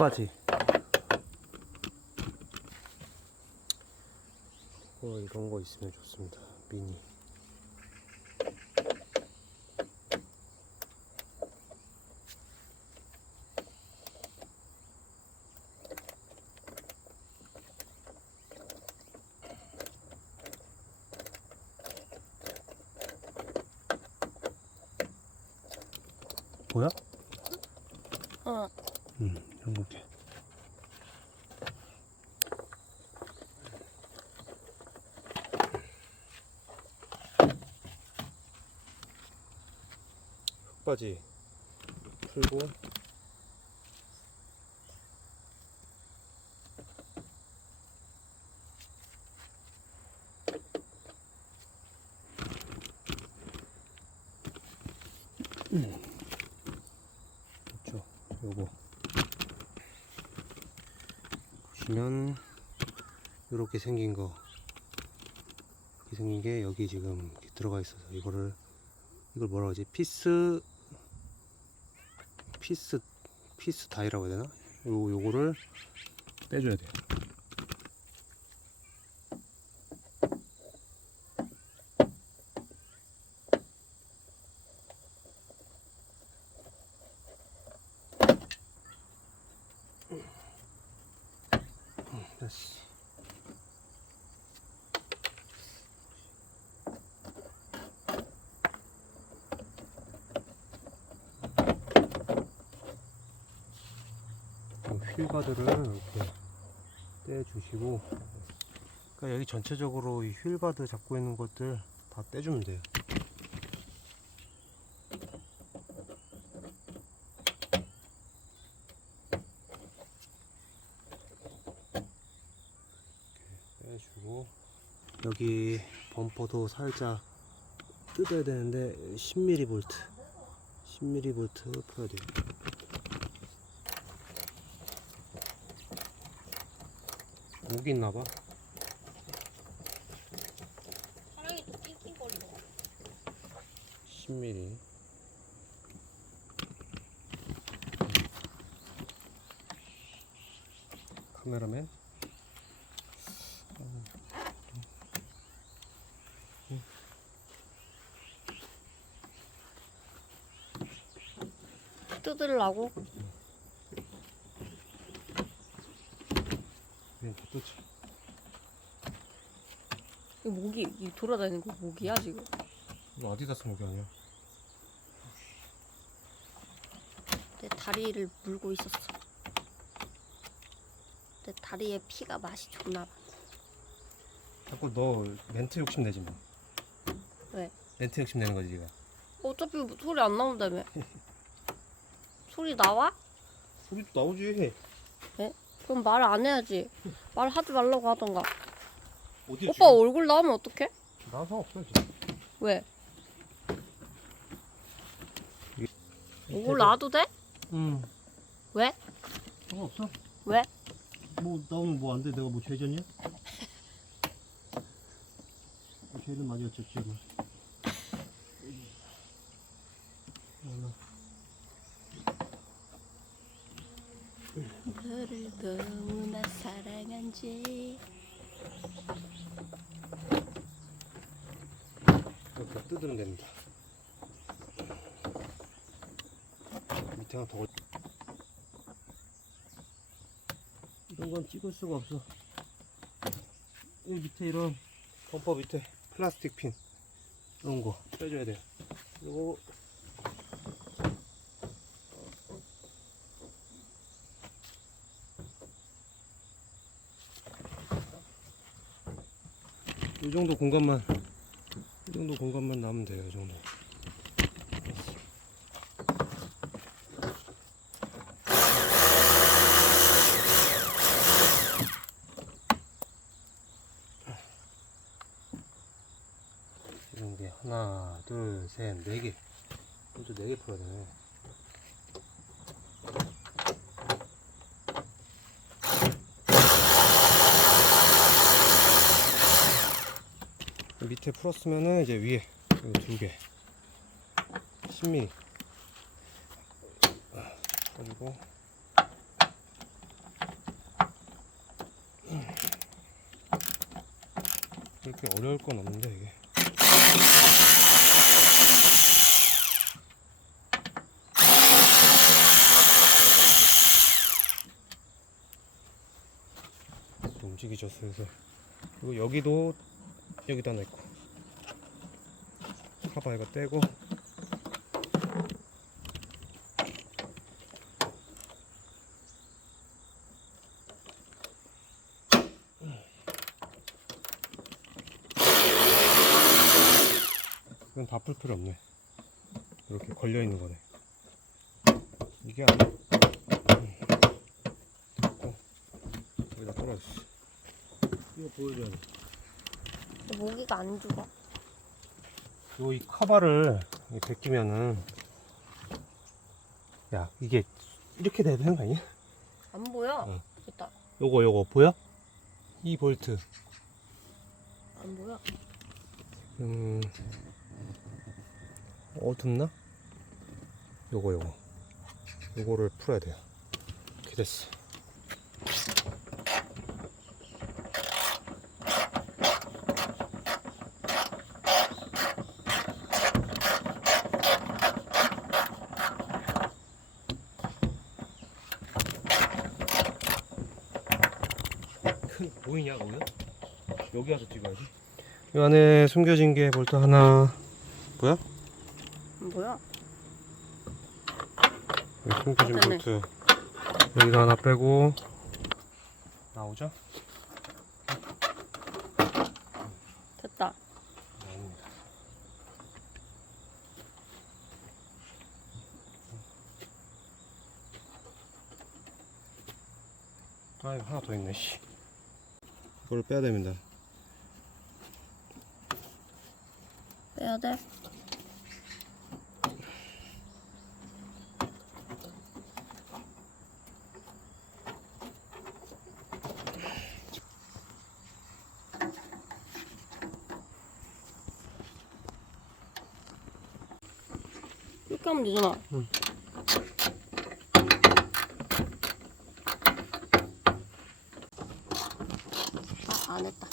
흙바지. 어, 이런 거 있으면 좋습니다. 미니. 뭐야? 어. 거게. 흙바지 풀고 그렇죠 요거 보시면 이렇게 생긴 거. 이렇게 생긴 게 여기 지금 들어가 있어서 이거를 이걸 뭐라 그러지? 피스 피스 피스 다이라고 해야 되나? 요 요거를 빼줘야 돼요 휠바드를 이렇게 떼주시고. 그러니까 여기 전체적으로 이 휠바드 잡고 있는 것들 다 떼주면 돼요. 빼주고. 여기 범퍼도 살짝 뜯어야 되는데 10mm 볼트 10mm 볼트 풀어야 돼요 목이 있나봐 사랑이 또 낑낑거리네. 10mm 카메라맨 뜯으려고? 그냥 다 뜯죠 이 모기, 이 돌아다니는 거 모기야, 지금? 이거 아디다스 목이 아니야 내 다리를 물고 있었어. 내 다리에 피가 맛이 좋나 봐. 자꾸 너 멘트 욕심 내지 뭐 왜? 멘트 욕심 내는 거지 지금 어차피 소리 안 나온다며. 소리 나와? 소리도 나오지 그럼 말안 해야지. 말하지 말라고 하던가. 어디 오빠 얼굴 나오면 어떡해? 나 상관없어 왜? 얼굴 나와도 돼? 응 왜? 상관없어 왜? 뭐 나오면 뭐 안 돼? 내가 뭐 죄졌냐? 뭐 죄는 많이 졌지 지금. 몰라. 너를 너무나 사랑한지 이렇게 뜯으면 됩니다. 밑에 하나 더 올. 이런 건 찍을 수가 없어. 이 밑에 이런 범퍼 밑에 플라스틱 핀 이런 거 빼줘야 돼요. 그리고 이 정도 공간만 이 정도 공간만 나면 돼요 이 정도. 이런 게 하나 둘셋네개. 먼저 네개 풀어야 되네 밑에 풀었으면은 이제 위에 그 두개. 10mm 가지고. 아, 그렇게 어려울 건 없는데 이게. 움직이죠 슬슬. 그리고 여기도 여기다 넣고. 카바 이거 떼고. 이건 다 풀 필요 없네. 이렇게 걸려 있는 거네. 이게 아니 됐고 여기다 떨어졌어 이거 보여줘야 돼. 모기가 안 죽어. 요이 카바를 이렇게 벗기면은 야 이게 이렇게 돼야 되는 거 아니야? 안 보여. 응. 됐다. 요거 요거 보여? 이 볼트 안 보여. 음 어둡나? 요거 요거 요거를 풀어야 돼요 이렇게 됐어 보이냐 오늘? 여기 와서 찍어야지 이 안에 숨겨진 게 볼트 하나 뭐야? 안 보여. 여기 숨겨진 됐네. 볼트 여기다 하나 빼고 나오죠? 됐다. 아 이거 하나 더 있네 씨 이걸 빼야 됩니다 빼야 돼. 이렇게 하면 되잖아. 응. 아, 안 했다.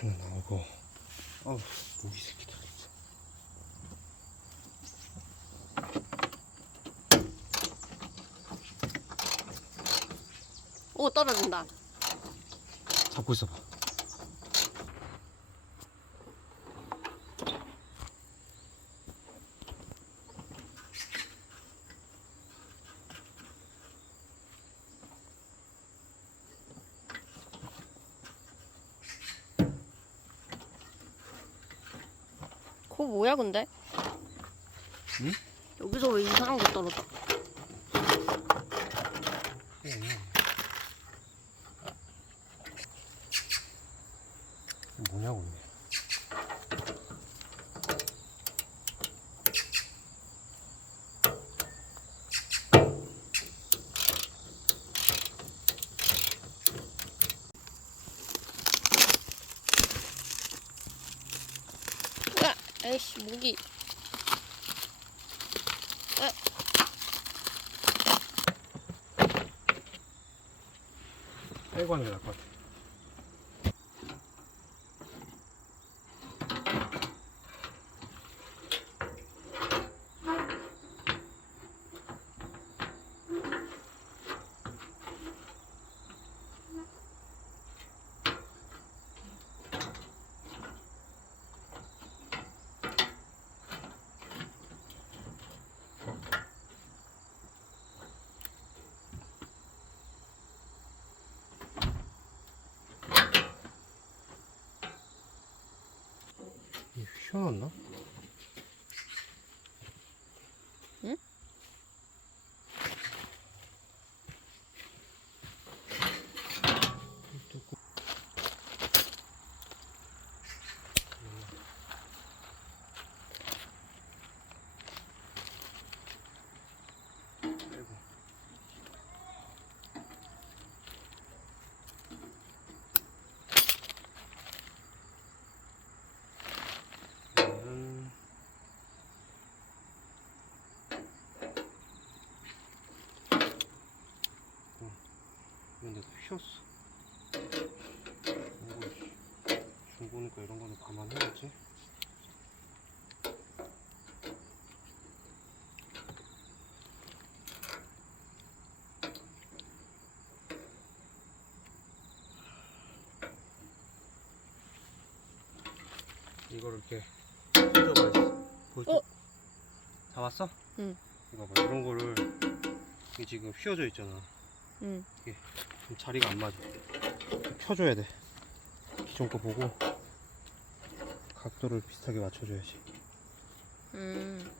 하나 나오고. 어우 모기 새끼들 오, 떨어진다. 잡고 있어봐 그거 뭐야, 근데? 응? 여기서 왜 이상한 거 떨어져? 이게 뭐냐고 이게 야, 에이씨, 모기. 빼고 하는 게 나을 것 같아 이게 휘 씨, 중고니까 이런 거는 감안해야지. 이거를 이렇게 뜯어봐 있어. 보이죠? 어? 다 왔어? 응. 이거 봐 이런 거를 이게 지금 휘어져 있잖아. 응. 좀 자리가 안 맞아. 펴줘야 돼. 기존 거 보고 각도를 비슷하게 맞춰줘야지. 음.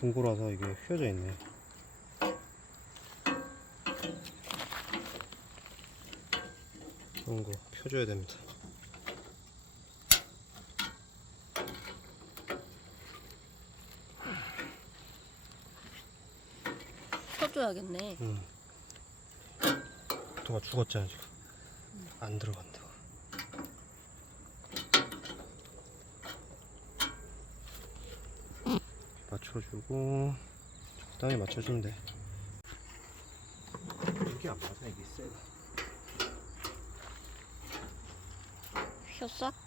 중고라서 이게 휘어져 있네. 이런 거 펴줘야 됩니다. 펴줘야겠네. 응. 도가 죽었잖아 지금. 안 들어간다. 맞춰주고 적당히 맞춰주면 돼. 이게 안 맞아 이게 세가. 휘었어?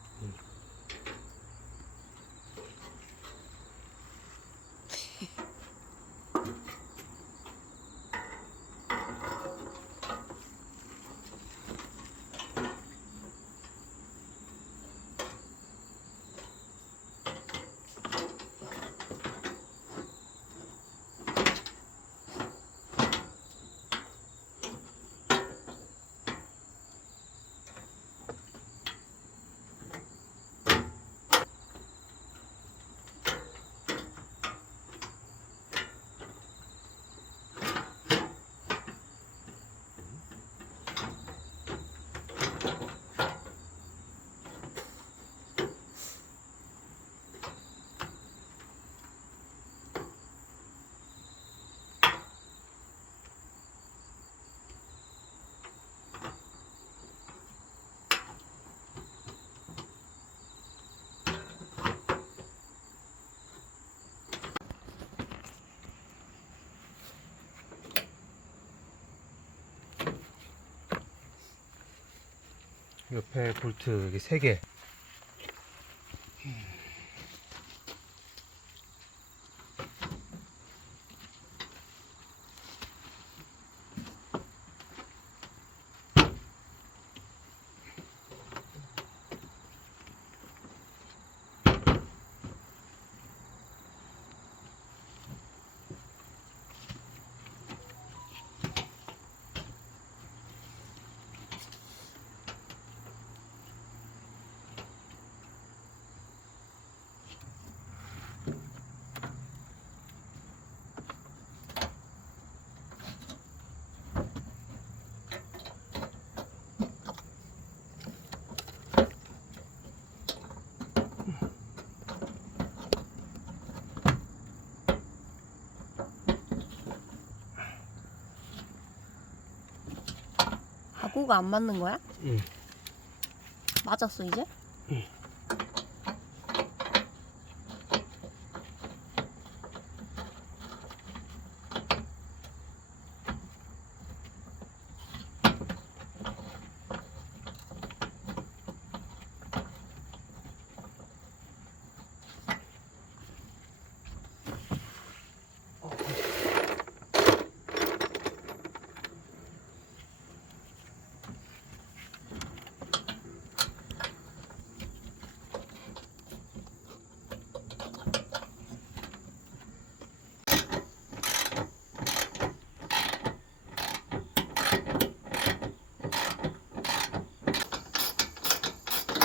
옆에 볼트 여기 세 개. 아구가 안 맞는 거야? 응. 맞았어 이제?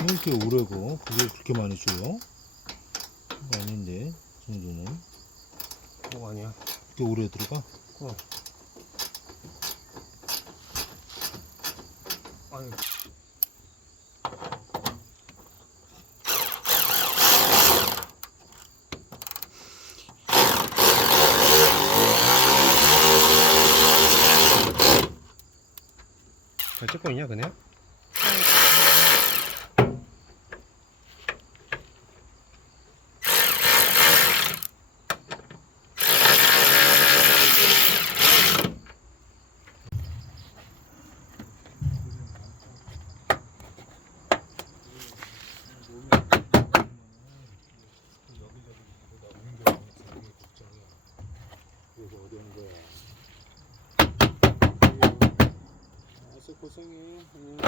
이렇게 오래고 그게 그렇게 많이 줘요? 아닌데 이 정도는 뭐 아니야. 그렇게 오래 들어가? 어. 아니. 잘 찍고 있냐 그냥? 고생해. 응.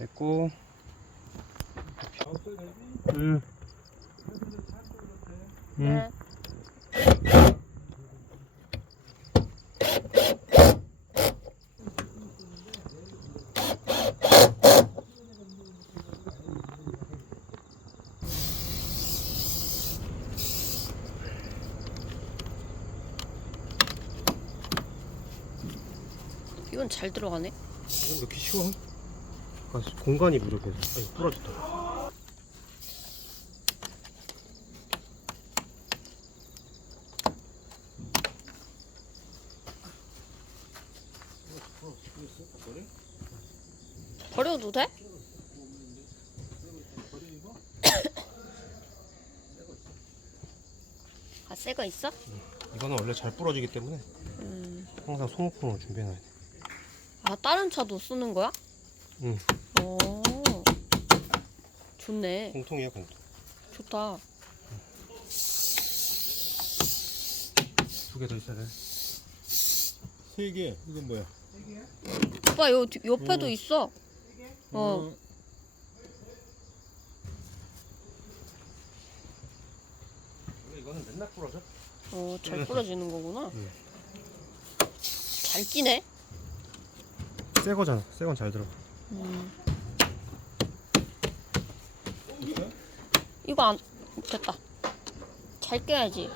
됐고? 응. 응. 네. 이건 잘 들어가네. 이건 넣기 쉬워 아, 공간이 부족해서 아니 부러졌다 버려도 돼? 아, 새 거 있어? 이거는 원래 잘 부러지기 때문에 음. 항상 소모품을 준비해놔야 돼 아, 다른 차도 쓰는 거야? 응. 오. 좋네. 공통이야 공통 좋다. 두 개 더 있어야 돼 세 개. 이건 뭐야? 오빠, 요 뒤- 옆에도 음. 있어. 어. 원래 이거는 맨날 부러져 어, 잘 부러지는 거구나. 응. 잘 끼네. 새 거잖아 새 건 잘 들어 음. 있어요? 이거 안 됐다. 잘 껴야지.